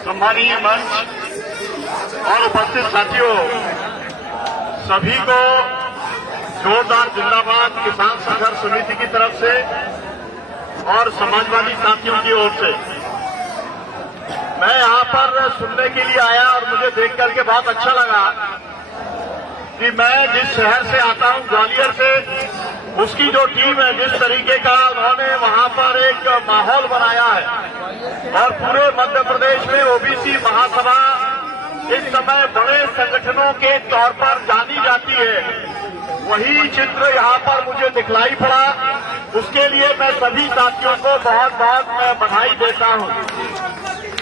सम्मानीय मंच और उपस्थित साथियों, सभी को जोरदार जिंदाबाद किसान संघर्ष समिति की तरफ से और समाजवादी साथियों की ओर से। मैं यहाँ पर सुनने के लिए आया और मुझे देख करके बहुत अच्छा लगा कि मैं जिस शहर से आता हूँ, ग्वालियर से, उसकी जो टीम है, जिस तरीके का उन्होंने वहाँ पर एक माहौल बनाया है और पूरे मध्य प्रदेश में ओबीसी महासभा इस समय बड़े संगठनों के तौर पर जानी जाती है, वही चित्र यहाँ पर मुझे दिखलाई पड़ा। उसके लिए मैं सभी साथियों को बहुत बहुत मैं बधाई देता हूँ।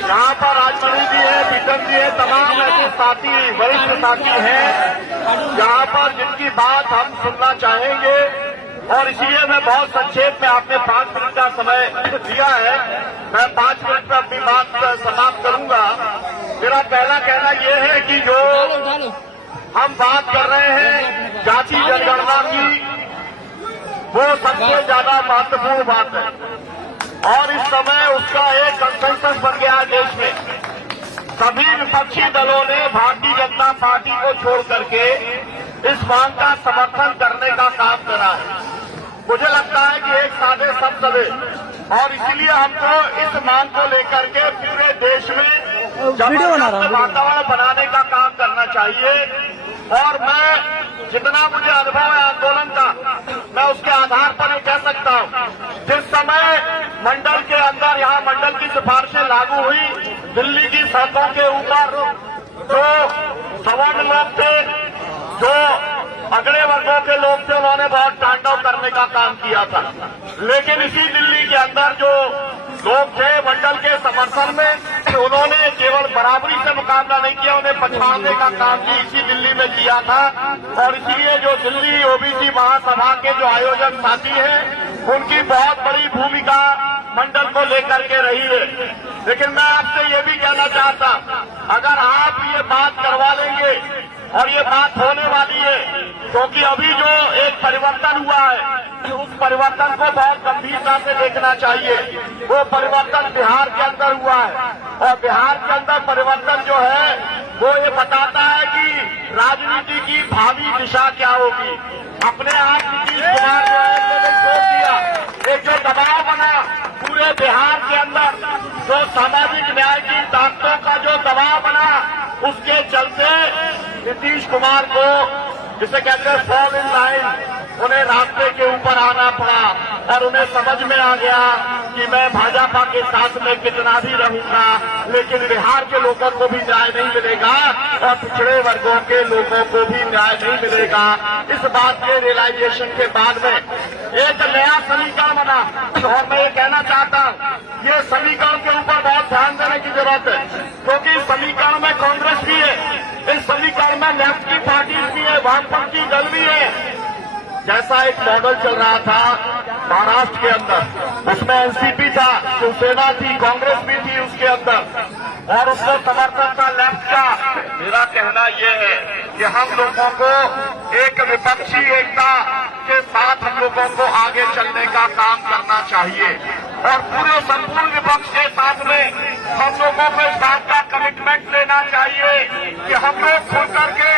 यहाँ पर राजमणि जी है, पीतम जी है, तमाम ऐसे साथी, वरिष्ठ साथी हैं यहाँ पर जिनकी बात हम सुनना चाहेंगे और इसलिए मैं बहुत संक्षेप में, आपने 5 मिनट का समय दिया है, मैं 5 मिनट में अपनी बात समाप्त करूंगा। मेरा पहला कहना यह है कि जो हम बात कर रहे हैं जाति जनगणना की, वो सबसे ज्यादा महत्वपूर्ण बात है और इस समय उसका एक कंसेंसस बन गया है देश में। सभी विपक्षी दलों ने भारतीय जनता पार्टी को छोड़ करके इस मांग का समर्थन करने का काम करा है। मुझे लगता है कि एक साधे सब सवे, और इसलिए हमको इस मांग को लेकर के पूरे देश में जबरदस्त वातावरण बनाने का काम करना चाहिए। और मैं जितना मुझे अनुभव है आंदोलन का, मैं उसके आधार पर ये कह सकता हूँ, जिस समय मंडल के अंदर, यहाँ मंडल की सिफारिशें लागू हुई, दिल्ली की सड़कों के ऊपर जो सवर्ण लोग थे, जो अगले वर्गों के लोग थे, उन्होंने बहुत तांडव करने का काम किया था। लेकिन इसी दिल्ली के अंदर जो लोग थे मंडल के समर्थन में, उन्होंने केवल बराबरी से मुकाबला नहीं किया, उन्हें पछाड़ने का काम भी इसी दिल्ली में किया था। और इसीलिए जो दिल्ली ओबीसी महासभा के जो आयोजक साथी हैं, उनकी बहुत बड़ी भूमिका मंडल को लेकर के रही है। लेकिन मैं आपसे ये भी कहना चाहता, अगर आप ये बात करवा लेंगे, और ये बात होने वाली है, क्योंकि अभी जो एक परिवर्तन हुआ है, उस परिवर्तन को बहुत गंभीरता से देखना चाहिए। वो परिवर्तन बिहार के अंदर हुआ है और बिहार के अंदर परिवर्तन जो है वो ये बताता है कि राजनीति की भावी दिशा क्या होगी। अपने आप नीतीश कुमार जो है मैंने छोड़ दिया, एक जो दबाव बना पूरे बिहार के अंदर, जो सामाजिक न्याय की ताकतों का जो दबाव बना, उसके चलते नीतीश कुमार को, जिसे कहते हैं फॉल इन लाइन, उन्हें रास्ते के ऊपर आना पड़ा और उन्हें समझ में आ गया कि मैं भाजपा के साथ में कितना भी रहूंगा, लेकिन बिहार के लोगों को भी न्याय नहीं मिलेगा और पिछड़े वर्गों के लोगों को भी न्याय नहीं मिलेगा। इस बात के रियलाइजेशन के बाद में एक नया समीकरण बना और मैं ये कहना चाहता हूँ, ये समीकरण के ऊपर बहुत ध्यान देने की जरूरत है, क्योंकि इस समीकरण में कांग्रेस भी है, इस समीकरण में लेफ्ट की पार्टी भी है, वामपंथी दल भी है। जैसा एक मॉडल चल रहा था महाराष्ट्र के अंदर, उसमें एनसीपी था, शिवसेना थी, कांग्रेस भी थी उसके अंदर और उसको समर्थन था लेफ्ट का। मेरा कहना यह है कि हम लोगों को एक विपक्षी एकता के साथ हम लोगों को आगे चलने का काम करना चाहिए और पूरे संपूर्ण विपक्ष के साथ में हम लोगों को इस बात का कमिटमेंट लेना चाहिए कि हम लोग खुल करके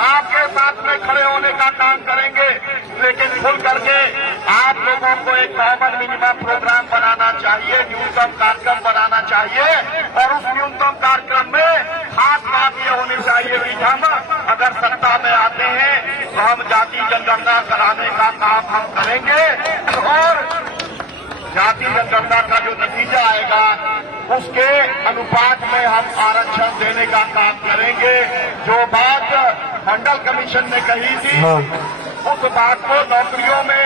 आपके साथ में खड़े होने का काम करेंगे, लेकिन खुल करके आप लोगों को एक कॉमन मिनिमम प्रोग्राम बनाना चाहिए, न्यूनतम कार्यक्रम बनाना चाहिए और उस न्यूनतम कार्यक्रम में खास बात ये होनी चाहिए कि हम अगर सत्ता में आते हैं तो हम जाति जनगणना कराने का काम हम करेंगे और जाति जनगणना का जो नतीजा आएगा उसके अनुपात में हम आरक्षण देने का काम करेंगे। जो बात मंडल कमीशन ने कही थी, उस बात को नौकरियों में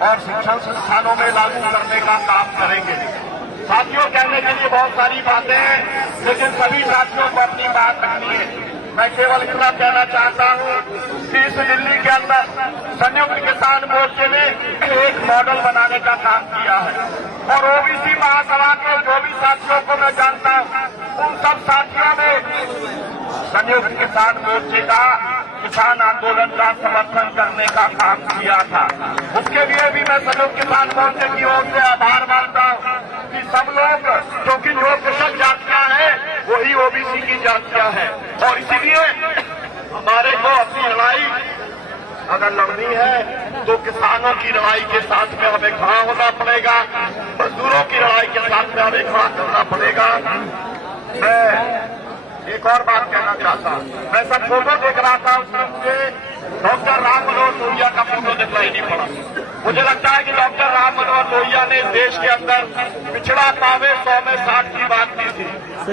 और शिक्षण संस्थानों में लागू करने का काम करेंगे। साथियों, कहने के लिए बहुत सारी बातें हैं, लेकिन सभी साथियों को अपनी बात रखनी है। मैं केवल इतना कहना चाहता हूँ कि इस दिल्ली के अंदर संयुक्त किसान मोर्चे ने एक मॉडल बनाने का काम किया है और ओबीसी महासभा के जो भी साथियों को मैं जानता हूँ, उन सब साथियों ने संयुक्त किसान मोर्चे का, किसान आंदोलन का समर्थन करने का काम किया था। उसके लिए भी मैं संयुक्त किसान मोर्चे की ओर से आभार मानता हूँ कि सब लोग, जो कि जो कृषक जातियां हैं, की जातियां हैं। और इसीलिए हमारे को अपनी लड़ाई अगर लड़नी है तो किसानों की लड़ाई के साथ में हमें खड़ा होना पड़ेगा, मजदूरों की लड़ाई के साथ में हमें खड़ा करना पड़ेगा। मैं एक और बात कहना चाहता हूं, मैं सब फोटो देख रहा था, उसमें मुझे डॉक्टर राम मनोहर लोहिया का फोटो दिखाई नहीं पड़ा। मुझे लगता है कि डॉक्टर राम मनोहर लोहिया ने देश के अंदर पिछड़ा पावे 100 में 60 की बात की थी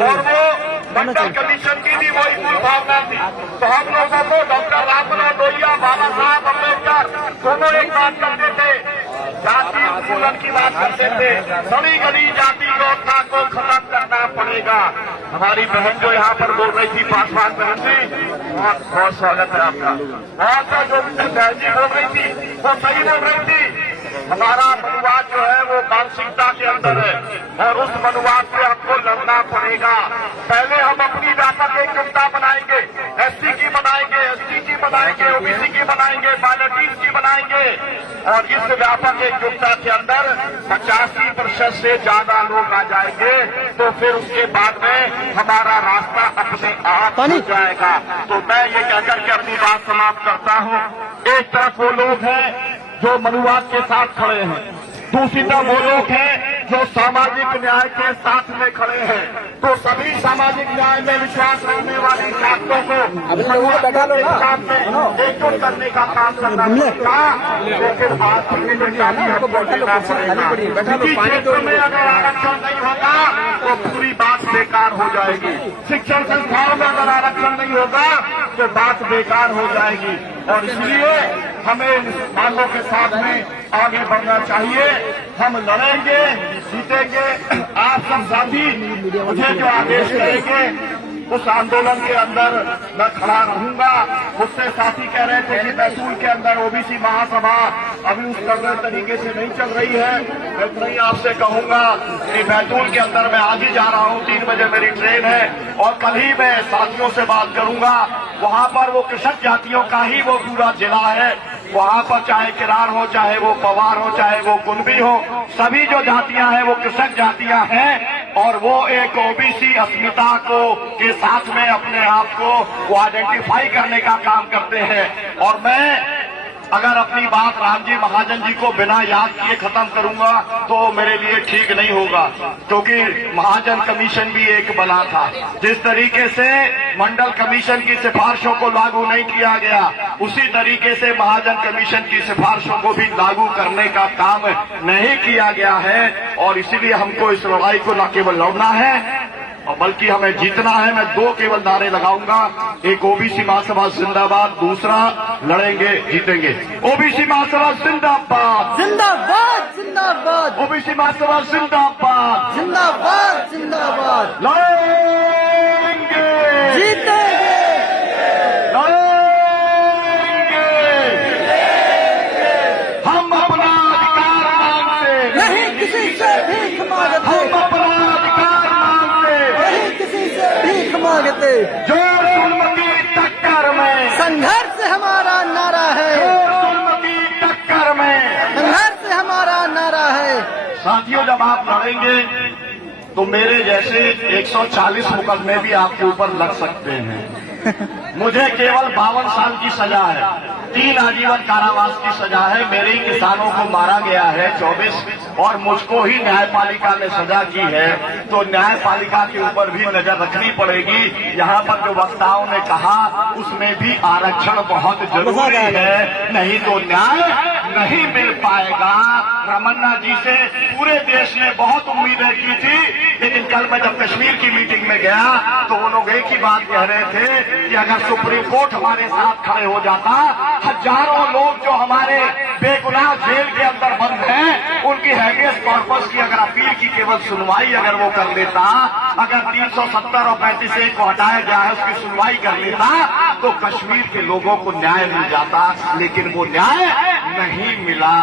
और वो मंडल कमीशन की भी वही मूल भावना थी। तो हम लोगों को डॉक्टर राम मनोहर लोहिया, बाबा साहब अम्बेडकर दोनों एक बात करते थे, जाति उन्मूलन की बात करते थे। सभी गली जाति व्यवस्था को खत्म करना पड़ेगा। हमारी बहन जो यहाँ पर बोल रही थी, पासवान बहन जी, बहुत बहुत स्वागत है आपका। बहुत सा जो बहन जी बोल रही थी वो सही बोल रही थी। हमारा मनुवाद जो है वो मानसिकता के अंदर है और उस मनुवाद से हमको लड़ना पड़ेगा। पहले हम अपनी व्यापक एकजुटता बनाएंगे, एससी की बनाएंगे, एसटी की बनाएंगे, ओबीसी की बनाएंगे, माइनॉरिटीज की बनाएंगे और इस व्यापक एकजुटता के अंदर 85% से ज्यादा लोग आ जाएंगे तो फिर उसके बाद में हमारा रास्ता अपने आप हो जाएगा। तो मैं ये कहकर के अपनी बात समाप्त करता हूँ। एक तरफ वो लोग हैं जो मनुवाद के साथ खड़े हैं, दूसरी तरफ वो लोग हैं जो सामाजिक न्याय के साथ में खड़े हैं। तो सभी सामाजिक न्याय में विश्वास रखने वाली छात्रों को एकजुट करने का काम करना पड़ेगा। लेकिन क्षेत्र में अगर आरक्षण नहीं होगा तो पूरी बात बेकार हो जाएगी। शिक्षण संस्थाओं में अगर आरक्षण नहीं होगा तो बात बेकार हो जाएगी। और इसलिए हमें मांगों के साथ में आगे बढ़ना चाहिए। हम लड़ेंगे, जीतेंगे। आप सब साथी मुझे जो आदेश करेंगे उस आंदोलन के अंदर मैं खड़ा रहूंगा। मुझसे साथी कह रहे थे कि बैतूल के अंदर ओबीसी महासभा अभी उस तरह तरीके से नहीं चल रही है। मैं इतना ही आपसे कहूंगा कि बैतूल के अंदर मैं आज ही जा रहा हूं, 3 बजे मेरी ट्रेन है और कल ही मैं साथियों से बात करूंगा। वहां पर वो कृषक जातियों का ही वो पूरा जिला है। वहां पर चाहे किरार हो, चाहे वो पवार हो, चाहे वो कुंभी हो, सभी जो जातियां हैं वो कृषक जातियां हैं और वो एक ओबीसी अस्मिता को के साथ में अपने आप को वो आइडेंटिफाई करने का काम करते हैं। और मैं अगर अपनी बात रामजी महाजन जी को बिना याद किए खत्म करूंगा तो मेरे लिए ठीक नहीं होगा, क्योंकि महाजन कमीशन भी एक बना था। जिस तरीके से मंडल कमीशन की सिफारिशों को लागू नहीं किया गया, उसी तरीके से महाजन कमीशन की सिफारिशों को भी लागू करने का काम नहीं किया गया है। और इसीलिए हमको इस लड़ाई को न केवल लड़ना है और बल्कि हमें जीतना है। मैं 2 केवल नारे लगाऊंगा, एक ओबीसी महासभा जिंदाबाद, दूसरा लड़ेंगे जीतेंगे। ओबीसी महासभा जिंदाबाद, जिंदाबाद जिंदाबाद, ओबीसी महासभा जिंदाबाद, जिंदाबाद जिंदाबाद, लड़ेंगे जीतेंगे, लड़ेंगे। हम अपना अधिकार मांगते नहीं किसी से भीख मांगते, हम अपना अधिकार मांगते नहीं किसी से भीख मांगते। जो जुल्म की टक्कर में, संघर्ष हमारा नारा है, जो जुल्म की टक्कर में, संघर्ष हमारा नारा है। साथियों, जब आप लड़ेंगे तो मेरे जैसे 140 मुकदमे भी आपके ऊपर लग सकते हैं। मुझे केवल 52 साल की सजा है, 3 आजीवन कारावास की सजा है। मेरे ही किसानों को मारा गया है 24 और मुझको ही न्यायपालिका ने सजा की है। तो न्यायपालिका के ऊपर भी नजर रखनी पड़ेगी। यहाँ पर जो वक्ताओं ने कहा उसमें भी आरक्षण बहुत जरूरी है, नहीं तो न्याय नहीं मिल पाएगा। रमन्ना जी से पूरे देश ने बहुत उम्मीदें की थी, लेकिन कल मैं जब कश्मीर की मीटिंग में गया तो वो लोग एक ही बात कह रहे थे कि अगर सुप्रीम कोर्ट हमारे साथ खड़े हो जाता, हजारों लोग जो हमारे बेगुनाह जेल के अंदर बंद हैं, उनकी हैबियस कॉर्पस की अगर अपील की केवल सुनवाई अगर वो कर लेता, अगर 370 और 35A को हटाया गया है उसकी सुनवाई कर लेता तो कश्मीर के लोगों को न्याय मिल जाता। लेकिन वो न्याय नहीं मिला।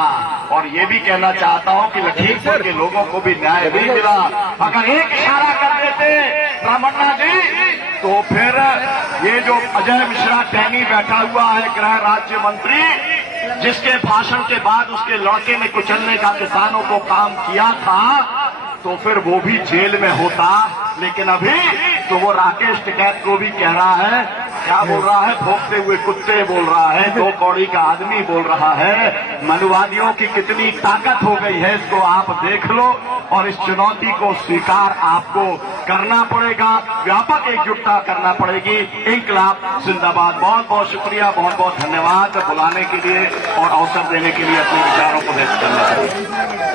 और ये भी कहना चाहता हूं कि लखीमपुर के लोगों को भी न्याय नहीं मिला। अगर एक इशारा कर देते रमन्ना जी तो फिर ये जो अजय मिश्रा टैनी बैठा हुआ है गृह राज्य मंत्री, जिसके भाषण के बाद उसके लड़के ने कुचलने का किसानों को काम किया था, तो फिर वो भी जेल में होता। लेकिन अभी तो वो राकेश टिकैत को भी कह रहा है, क्या बोल रहा है, भोंकते हुए कुत्ते बोल रहा है, 2 कौड़ी का आदमी बोल रहा है। मनुवादियों की कितनी ताकत हो गई है, इसको आप देख लो और इस चुनौती को स्वीकार आपको करना पड़ेगा, व्यापक एकजुटता करना पड़ेगी। इंकलाब जिंदाबाद। बहुत बहुत शुक्रिया, बहुत बहुत धन्यवाद बुलाने के लिए और अवसर देने के लिए, अपने विचारों को व्यक्त करने के लिए।